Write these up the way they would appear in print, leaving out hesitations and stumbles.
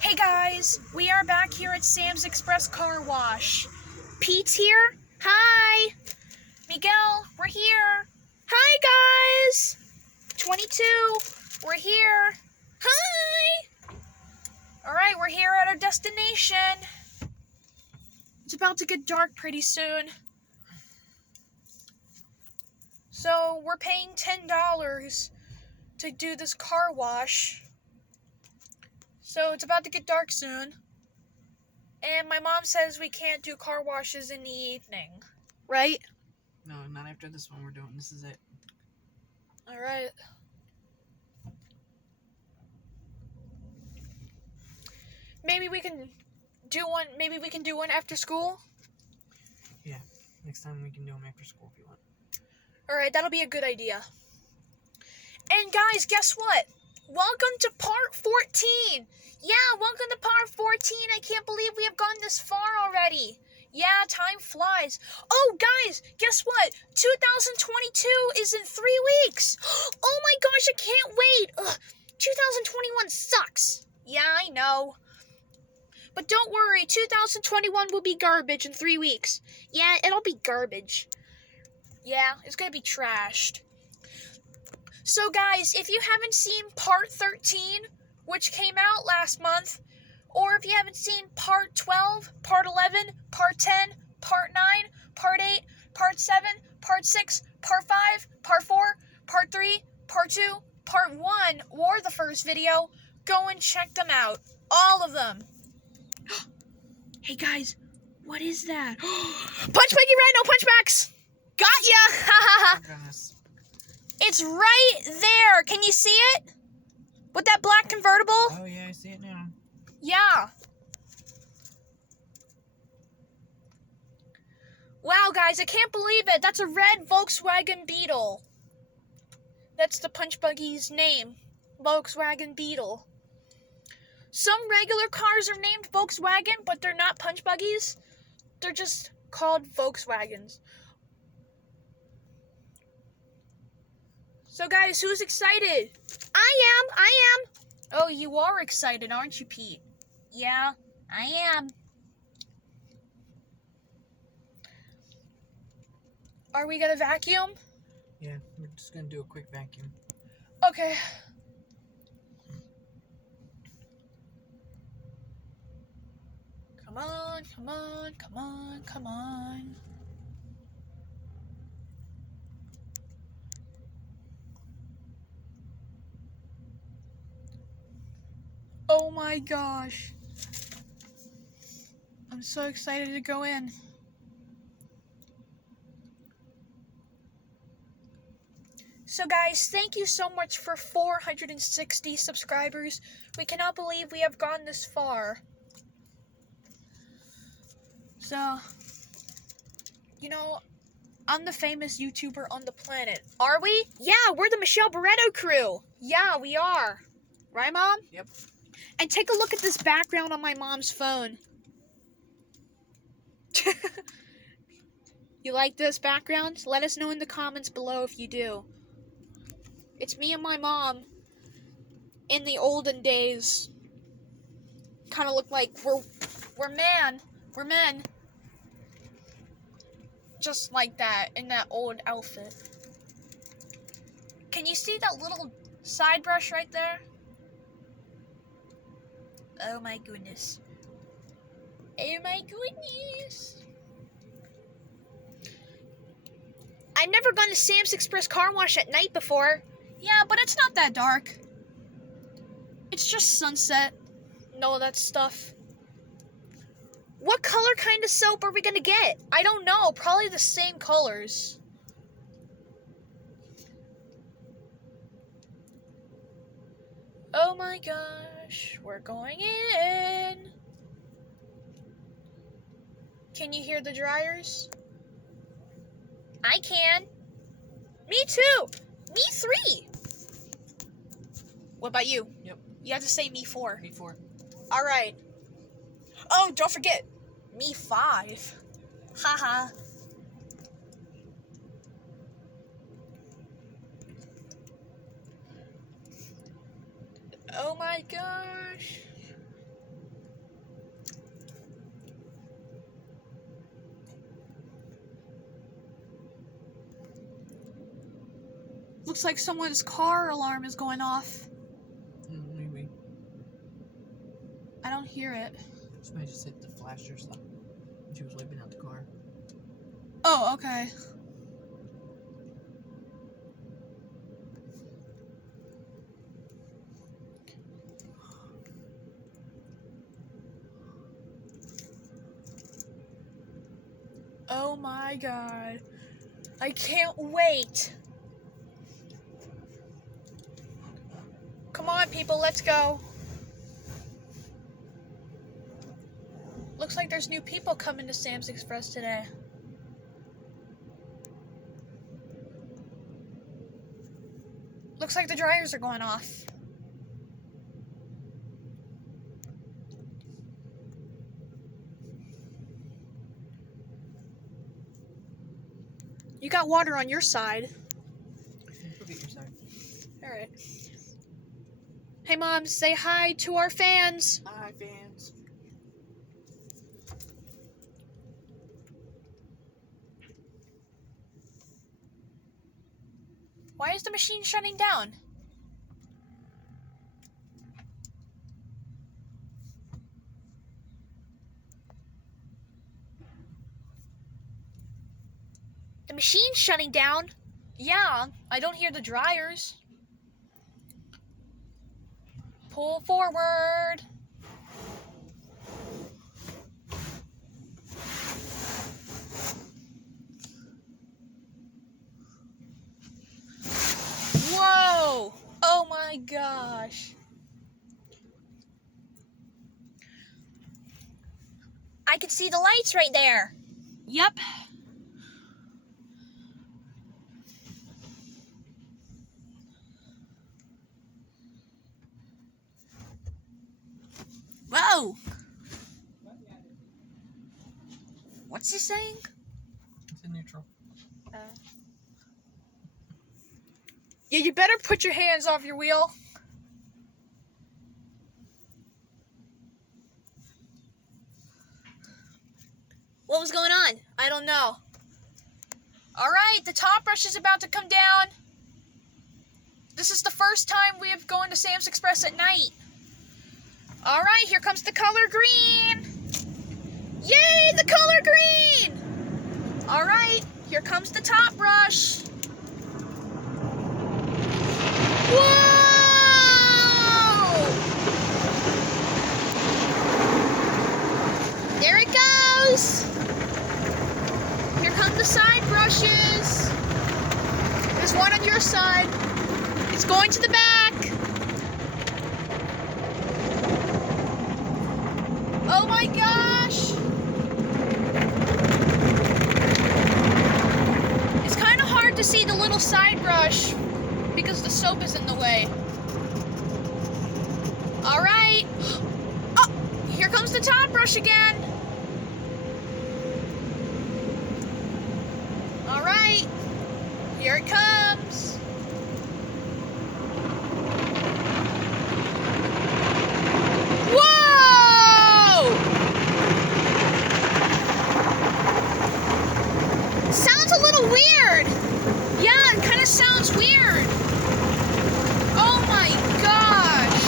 Hey guys, we are back here at Sam's Express Car Wash. Pete's here. Hi. Miguel, we're here. Hi guys. 22, we're here. Hi. Alright, we're here at our destination. It's about to get dark pretty soon. So we're paying $10 to do this car wash. So it's about to get dark soon. And my mom says we can't do car washes in the evening. Right? No, not after this one we're doing. This is it. Alright. Maybe we can do one after school? Yeah. Next time we can do them after school if you want. Alright, that'll be a good idea. And guys, guess what? Welcome to part 14! Yeah, welcome to part 14! I can't believe we have gone this far already! Yeah, time flies. Oh, guys, guess what? 2022 is in 3 weeks! Oh my gosh, I can't wait! Ugh, 2021 sucks! Yeah, I know. But don't worry, 2021 will be garbage in 3 weeks. Yeah, it'll be garbage. Yeah, it's gonna be trashed. So guys, if you haven't seen part 13, which came out last month, or if you haven't seen part 12, part 11, part 10, part 9, part 8, part 7, part 6, part 5, part 4, part 3, part 2, part 1, or the first video, go and check them out. All of them. Hey guys, what is that? Punch Piggy Rhino Punchbacks! Got ya! Oh, goodness. It's right there. Can you see it? With that black convertible? Oh, yeah, I see it now. Yeah. Wow, guys, I can't believe it. That's a red Volkswagen Beetle. That's the Punch Buggy's name. Volkswagen Beetle. Some regular cars are named Volkswagen, but they're not Punch Buggies. They're just called Volkswagens. So guys, who's excited? I am. Oh, you are excited, aren't you, Pete? Yeah, I am. Are we gonna vacuum? Yeah, we're just going to do a quick vacuum. Okay. Come on, come on, come on, come on. Oh my gosh. I'm so excited to go in. So guys, thank you so much for 460 subscribers. We cannot believe we have gone this far. So, you know, I'm the famous YouTuber on the planet. Are we? Yeah, we're the Michelle Barretto crew. Yeah, we are. Right, Mom? Yep. And take a look at this background on my mom's phone. You like this background? Let us know in the comments below if you do. It's me and my mom in the olden days. Kind of look like we're men. Just like that, in that old outfit. Can you see that little side brush right there? Oh my goodness. Oh my goodness. I've never gone to Sam's Express Car Wash at night before. Yeah, but it's not that dark. It's just sunset and all that stuff. What color kind of soap are we gonna get? I don't know. Probably the same colors. Oh my gosh. We're going in. Can you hear the dryers? I can. Me too. Me 3. What about you? Yep. You have to say me 4. Me 4. All right. Oh, don't forget. Me 5. Haha. Oh my gosh. looks like someone's car alarm is going off. Maybe. I don't hear it. Somebody just hit the flash or something. She was wiping out the car. Oh, okay. Oh my god. I can't wait. Come on, people, let's go. Looks like there's new people coming to Sam's Express today. Looks like the dryers are going off. You got water on your side. Look at your side. Alright. Hey, Mom, say hi to our fans. Hi, fans. Why is the machine shutting down? The machine's shutting down? Yeah, I don't hear the dryers. Pull forward. Whoa! Oh my gosh. I can see the lights right there. Yep. Whoa! What's he saying? It's in neutral. Yeah, you better put your hands off your wheel. What was going on? I don't know. Alright, the top brush is about to come down. This is the first time we have gone to Sam's Express at night. Alright, here comes the color green. Yay, the color green! Alright, here comes the top brush. Whoa! There it goes. Here come the side brushes. There's one on your side. It's going to the back. Oh my gosh. It's kind of hard to see the little side brush because the soap is in the way. All right. Oh, here comes the top brush again. All right. Here it comes. Whoa! Sounds a little weird. Yeah, it kind of sounds weird. Oh my gosh.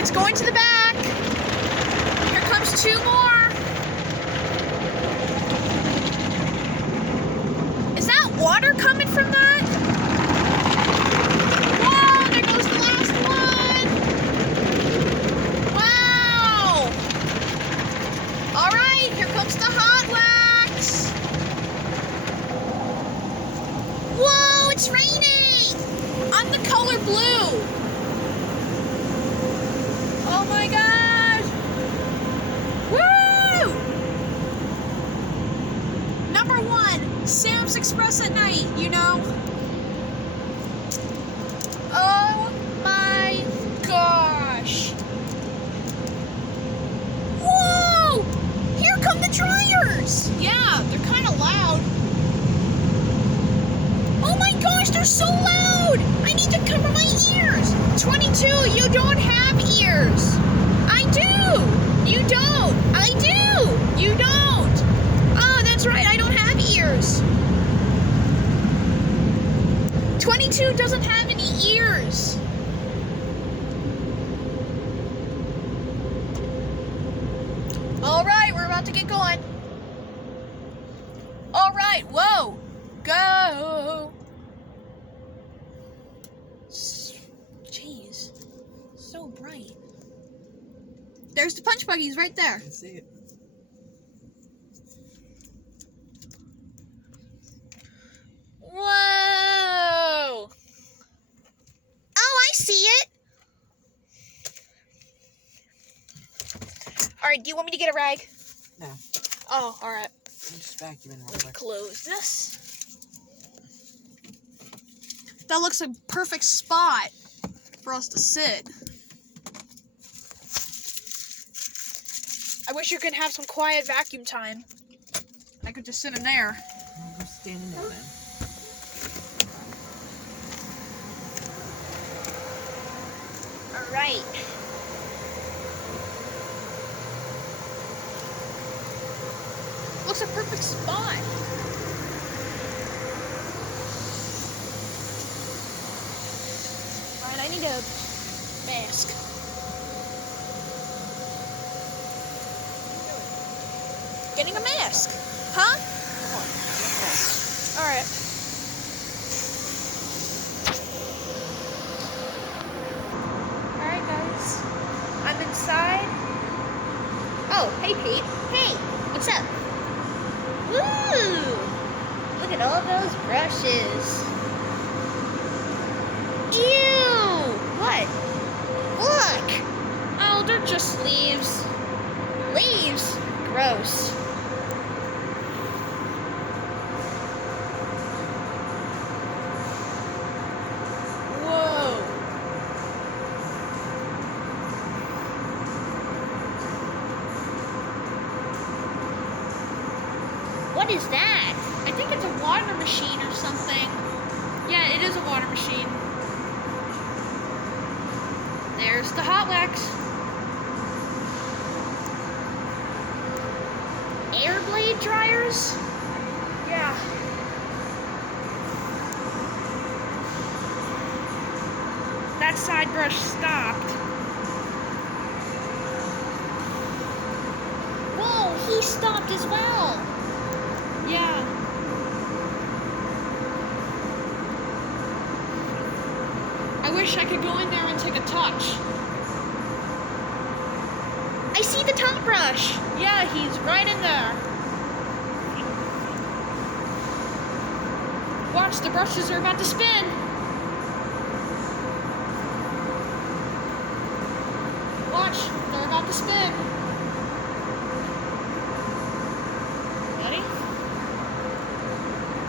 It's going to the back. Here comes two more. Is that water coming from that? Whoa, there goes the last one. Wow. All right, here comes the hot wax. Whoa, it's raining! I'm the color blue. Oh my gosh! Woo! Number one, Sam's Express at night, you know? Oh my gosh! Whoa! Here come the dryers! Yeah, they're kind of loud. Oh my gosh, they're so loud! I need to cover my ears! 22, you don't have ears! I do! You don't! I do! You don't! Oh, that's That's right, I don't have ears. 22 doesn't have any ears. All right, we're about to get going. All right, whoa, go. Jeez, so bright. There's the punch buggies right there. I can see it. Whoa. Oh, I see it. All right, do you want me to get a rag? No. Oh, all right. I'm just vacuuming real Let me quick. close this. That looks a perfect spot for us to sit. I wish you could have some quiet vacuum time. I could just sit in there. I'm just standing there then. All right. Looks a perfect spot. All right, I need a mask. Getting a mask, huh? All right. All right, guys. I'm inside. Oh, hey, Pete. Hey, what's up? Woo! Look at all those brushes. Ew! What? Look! Oh, they're just leaves. Leaves? Gross. Whoa. What is that? I think it's a water machine or something. Yeah, it is a water machine. There's the hot wax. Air blade dryers? Yeah. That side brush stopped. Whoa, he stopped as well. Yeah. I wish I could go in there and take a touch. I see the top brush. Yeah, he's right in there. Watch, the brushes are about to spin. Watch, they're about to spin. Ready?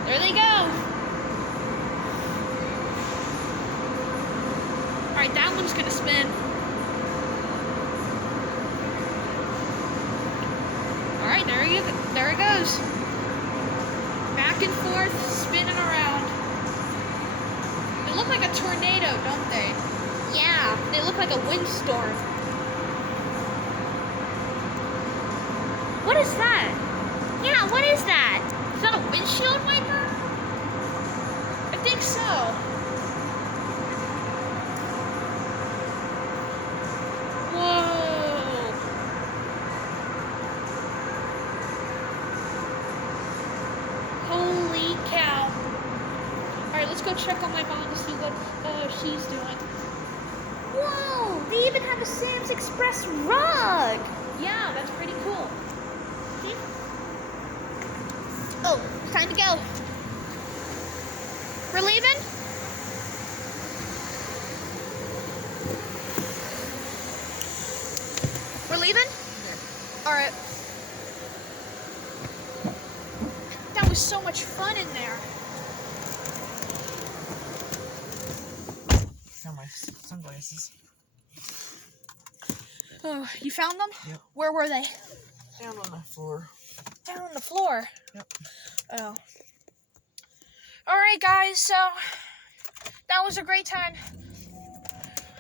There they go. All right, that one's gonna spin. All right, there it goes. Back and forth, spinning around. They look like a tornado, don't they? Yeah, they look like a windstorm. What is that? Yeah, what is that? Is that a windshield wiper? I think so. Holy cow. Alright, let's go check on my mom to see what she's doing. Whoa! They even have a Sam's Express rug! Yeah, that's pretty cool. See? Oh, it's time to go. We're leaving? We're leaving? Alright. That was so much fun in there. Found my sunglasses. Oh, you found them? Yep. Where were they? Down on the floor. Down on the floor. Yep. Oh. Alright, guys, so that was a great time.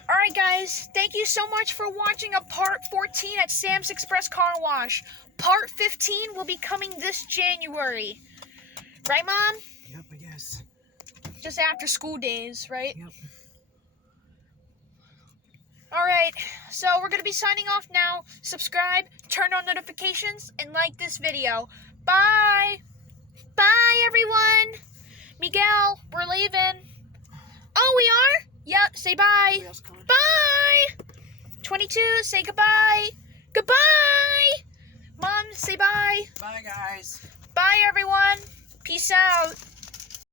Alright, guys, thank you so much for watching a part 14 at Sam's Express Car Wash. Part 15 will be coming this January. Right, Mom? Yep, I guess. Just after school days, right? Yep. Alright, so we're going to be signing off now. Subscribe, turn on notifications, and like this video. Bye! Bye, everyone! Miguel, we're leaving. Oh, we are? Yep, say bye. Bye! 22, say goodbye. Goodbye! Mom, say bye. Bye, guys. Bye, everyone. Peace out.